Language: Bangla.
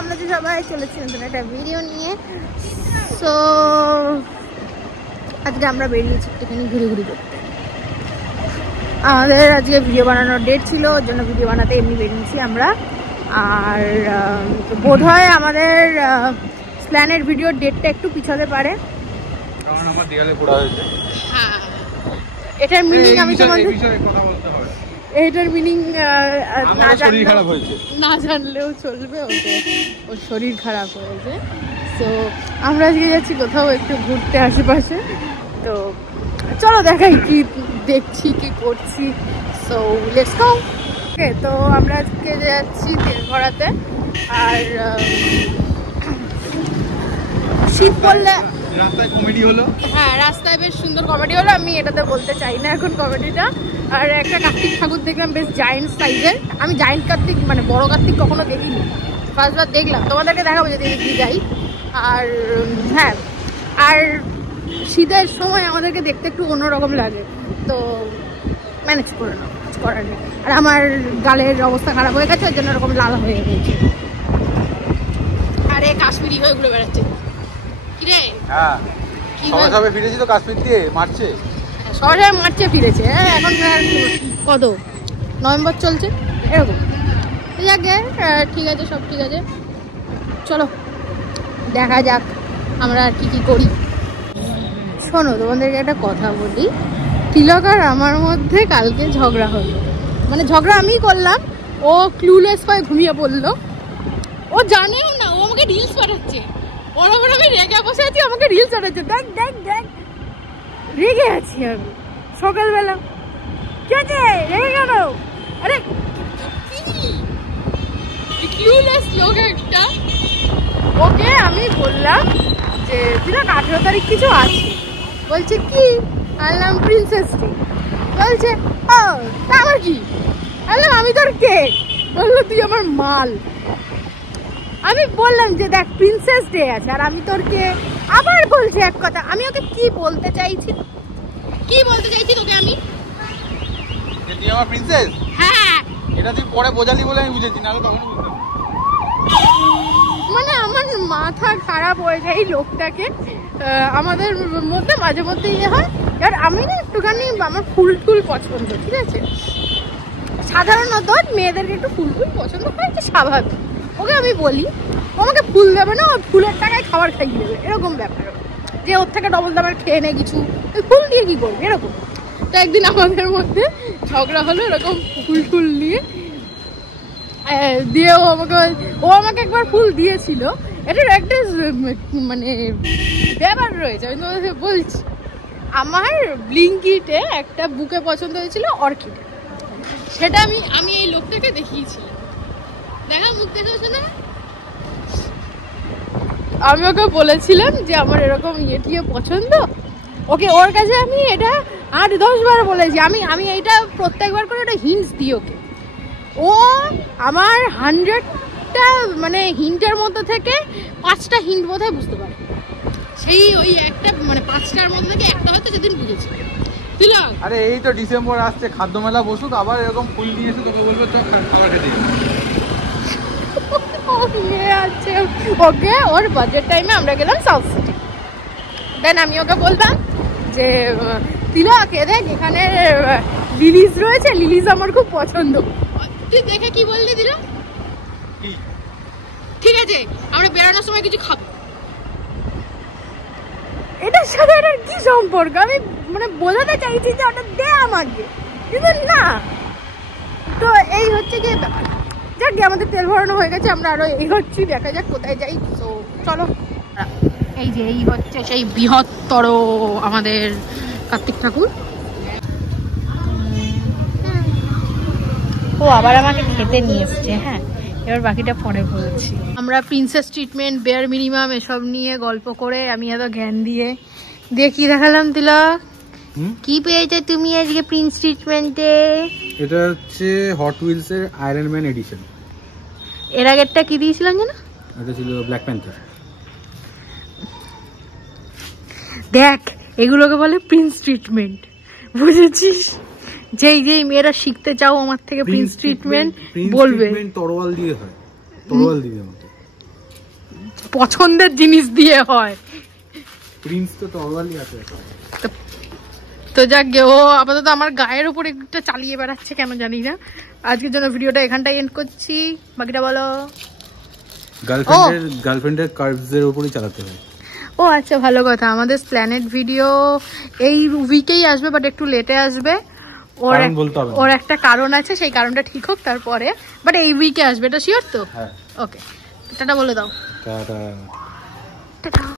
আমরা যে সবাই চলেছি নতুন একটা ভিডিও নিয়ে। সো আজকে আমরা বেরিয়েছি একটুখানি ঘুরে করতে। আমাদের আজকে ভিডিও বানানোর ডেট ছিল, ওর জন্য ভিডিও বানাতে এমনি বেরিয়েছি আমরা। আর বোধ হয় আমাদের প্ল্যানের ভিডিওর ডেটটা একটু পিছাতে পারে, কারণ আমার দেয়ালে পড়া হয়েছে। হ্যাঁ, এটার মিনিং আমি তোমাদের কথা বলতে হবে। এটার মিনিং না জানলেও চলবে, ওর শরীর খারাপ হয়েছে। তো আমরা আজকে যাচ্ছি কোথাও একটু ঘুরতে আশেপাশে। তো চলো দেখাই কি দেখছি কি করছি। So let's go. ওকে, তো আমরা আজকে যাচ্ছি তেল ভরাতে। আর শীত পড়লে রাস্তায় কমেডি হলো। হ্যাঁ, রাস্তায় বেশ সুন্দর কমেডি হলো। আমি এটাতে বলতে চাই না এখন কমেডিটা। আর একটা কার্তিক ঠাকুর দেখলাম বেশ জায়েন্ট সাইজের। আমি জায়েন্ট কার্তিক মানে বড় কার্তিক কখনো দেখিনি, ফার্স্টবার দেখলাম। তোমাদেরকে দেখাবো যদি দেখি যাই। আর হ্যাঁ, আর শীতের সময় আমাদেরকে দেখতে একটু অন্যরকম লাগে, তো ম্যানেজ করে নাও, কিছু করার নেই। আর আমার গালের অবস্থা খারাপ হয়ে গেছে, ওই জন্য এরকম লাল হয়ে গেছে। আরে কাশ্মীরি হয়ে ঘুরে বেড়াচ্ছে। কিরে? হ্যাঁ, সবে ফিরেছি তো কাশ্মীর দিয়ে মারছে। শহরে মারছে ফিরেছে। এখন কত নভেম্বর চলছে এরকম। যাকে ঠিক আছে, সব ঠিক আছে, চলো দেখা যাক আমরা কি কি করি। শোনো, তোমাদেরকে একটা কথা বলি। তিলক আর আমার মধ্যে কালকে ঝগড়া হলো। মানে ঝগড়া আমি করলাম, ও ক্লুলেস হয়ে ঘুমিয়ে পড়লো। ও জানেও না, ও আমাকে রিলস পাঠাচ্ছে। ওর ওপর আমি রেগে বসে আছি, আমাকে রিলস পাঠাচ্ছে। দেখ দেখ দেখ, রেগে আছি আমি সকালবেলা। কে আছে? রেগে গেল। আরে ক্লুলেস লোক একটা। ওকে আমি বললাম যে তিলক 18 তারিখ কিছু আছে। বলছে কি? আনলাম প্রিন্সেস ডে। বলছে ও তা আমার কি? আনলাম আমি তোর কে? বললো তুই আমার মাল। আমি বললাম যে দেখ প্রিন্সেস ডে আছে আর আমি তোর কে। আবার বলছে এক কথা। আমি ওকে কি বলতে চাইছি তোকে আমি? যে তুই আমার প্রিন্সেস? হ্যাঁ, এটা তুই পরে বোঝালি বলে আমি বুঝেছি, নাহলে তখন বুঝতাম। মানে আমার মাথা খারাপ হয়ে যায় এই লোকটাকে। আমাদের মধ্যে মাঝে মধ্যে ইয়ে হয়। আর আমি না একটুখানি আমার ফুল টুল পছন্দ, ঠিক আছে? সাধারণত মেয়েদেরকে একটু ফুল টুল পছন্দ হয়, এটা স্বাভাবিক। ওকে আমি বলি আমাকে ফুল দেবে না, ওর ফুলের টাকায় খাবার খাইয়ে দেবে, এরকম ব্যাপার। যে ওর থেকে ডবল দামের খেয়ে নেয় কিছু, ওই ফুল দিয়ে কি করবে এরকম। তো একদিন আমাদের মধ্যে ঝগড়া হলো এরকম ফুল টুল নিয়ে। দিয়ে ও আমাকে একবার ফুল দিয়েছিল। এটার একটা মানে ব্যাপার রয়েছে, আমি তোমাদের বলছি। আমার ব্লিঙ্কিটে একটা বুকে পছন্দ হয়েছিল অর্কিড, সেটা আমি এই লোকটাকে দেখিয়েছিলাম। দেখা মুখ দেখেছে না? আমি ওকে বলেছিলাম যে আমার এরকম ইয়ে পছন্দ। ওকে ওর কাছে আমি এটা 8-10 বার বলেছি। আমি এইটা প্রত্যেকবার করে ওটা হিন্টস দিই ওকে। ও আমার 100টা মানে হিন্টের মধ্যে থেকে 5টা হিন্ট বোধহয় বুঝতে পারে। সেই ওই একটা মানে 5টার মধ্যে থেকে একটা হয়তো যেদিন বুঝেছি। তিলক, আরে এই তো ডিসেম্বর আসছে, খাদ্য মেলা বসুক, আবার এরকম ফুল নিয়ে এসে তোকে বলবে চল খাবার খেতে। ওকে ওর বাজেট টাইমে আমরা গেলাম সাউথ সিটি। দেন আমি ওকে বললাম যে তিলক এ দেখ এখানে লিলিজ রয়েছে, লিলিজ আমার খুব পছন্দ। তুই দেখে কি বললি তিলক? ঠিক আছে আমরা বেড়ানোর সময় কিছু খাবো। এটার সাথে এটার কি সম্পর্ক? আমি মানে বোঝাতে চাইছি যে ওটা দে আমাকে, কিন্তু না। তো এই হচ্ছে যে ব্যাপার। যাক, আমাদের তেল ভরানো হয়ে গেছে, আমরা আরো এগোচ্ছি, দেখা যাক কোথায় যাই। তো চলো। এই যে এই হচ্ছে সেই বৃহত্তর আমাদের কার্তিক ঠাকুর। ও আবার আমাকে খেতে নিয়ে এসছে। হ্যাঁ, এবার বাকিটা পরে বলছি। আমরা প্রিন্সেস ট্রিটমেন্ট, বেয়ার মিনিমাম এসব নিয়ে গল্প করে আমি এত জ্ঞান দিয়ে কি দেখালাম। তিলক কি পেয়েছো তুমি আজকে প্রিন্স ট্রিটমেন্টে? এটা হচ্ছে হট হুইলস এর আয়রন ম্যান এডিশন। এর আগেরটা কি দিয়েছিলাম জানো? এটা ছিল ব্ল্যাক প্যান্থার। দেখ, এগুলোকে বলে প্রিন্স ট্রিটমেন্ট, বুঝেছিস? যেই মেয়েরা শিখতে চাও আমার থেকে প্রিন্স ট্রিটমেন্ট বলবে। তরোয়াল দিয়ে হয়, তরোয়াল দিবে আমাকে। পছন্দের জিনিস দিয়ে হয়। প্রিন্স তো তরবারি আছে। তো যাক গে, ও আপাতত আমার গায়ের উপর একটা চালিয়ে বেড়াচ্ছে কেন জানি না। আজকের জন্য ভিডিওটা এখানটাই এন্ড করছি, বাকিটা বলো। গার্লফ্রেন্ডের কার্ভস এর উপরই চালাতে হয়। ও আচ্ছা, ভালো কথা। আমাদের প্ল্যানেট ভিডিও এই উইকেই আসবে, বাট একটু লেটে আসবে। ওর একটা কারণ আছে, সেই কারণটা ঠিক হোক তারপরে, বাট এই উইকে আসবে, এটা শিওর তো? হ্যাঁ। ওকে, টাটা বলে দাও। টাটা। টাটা।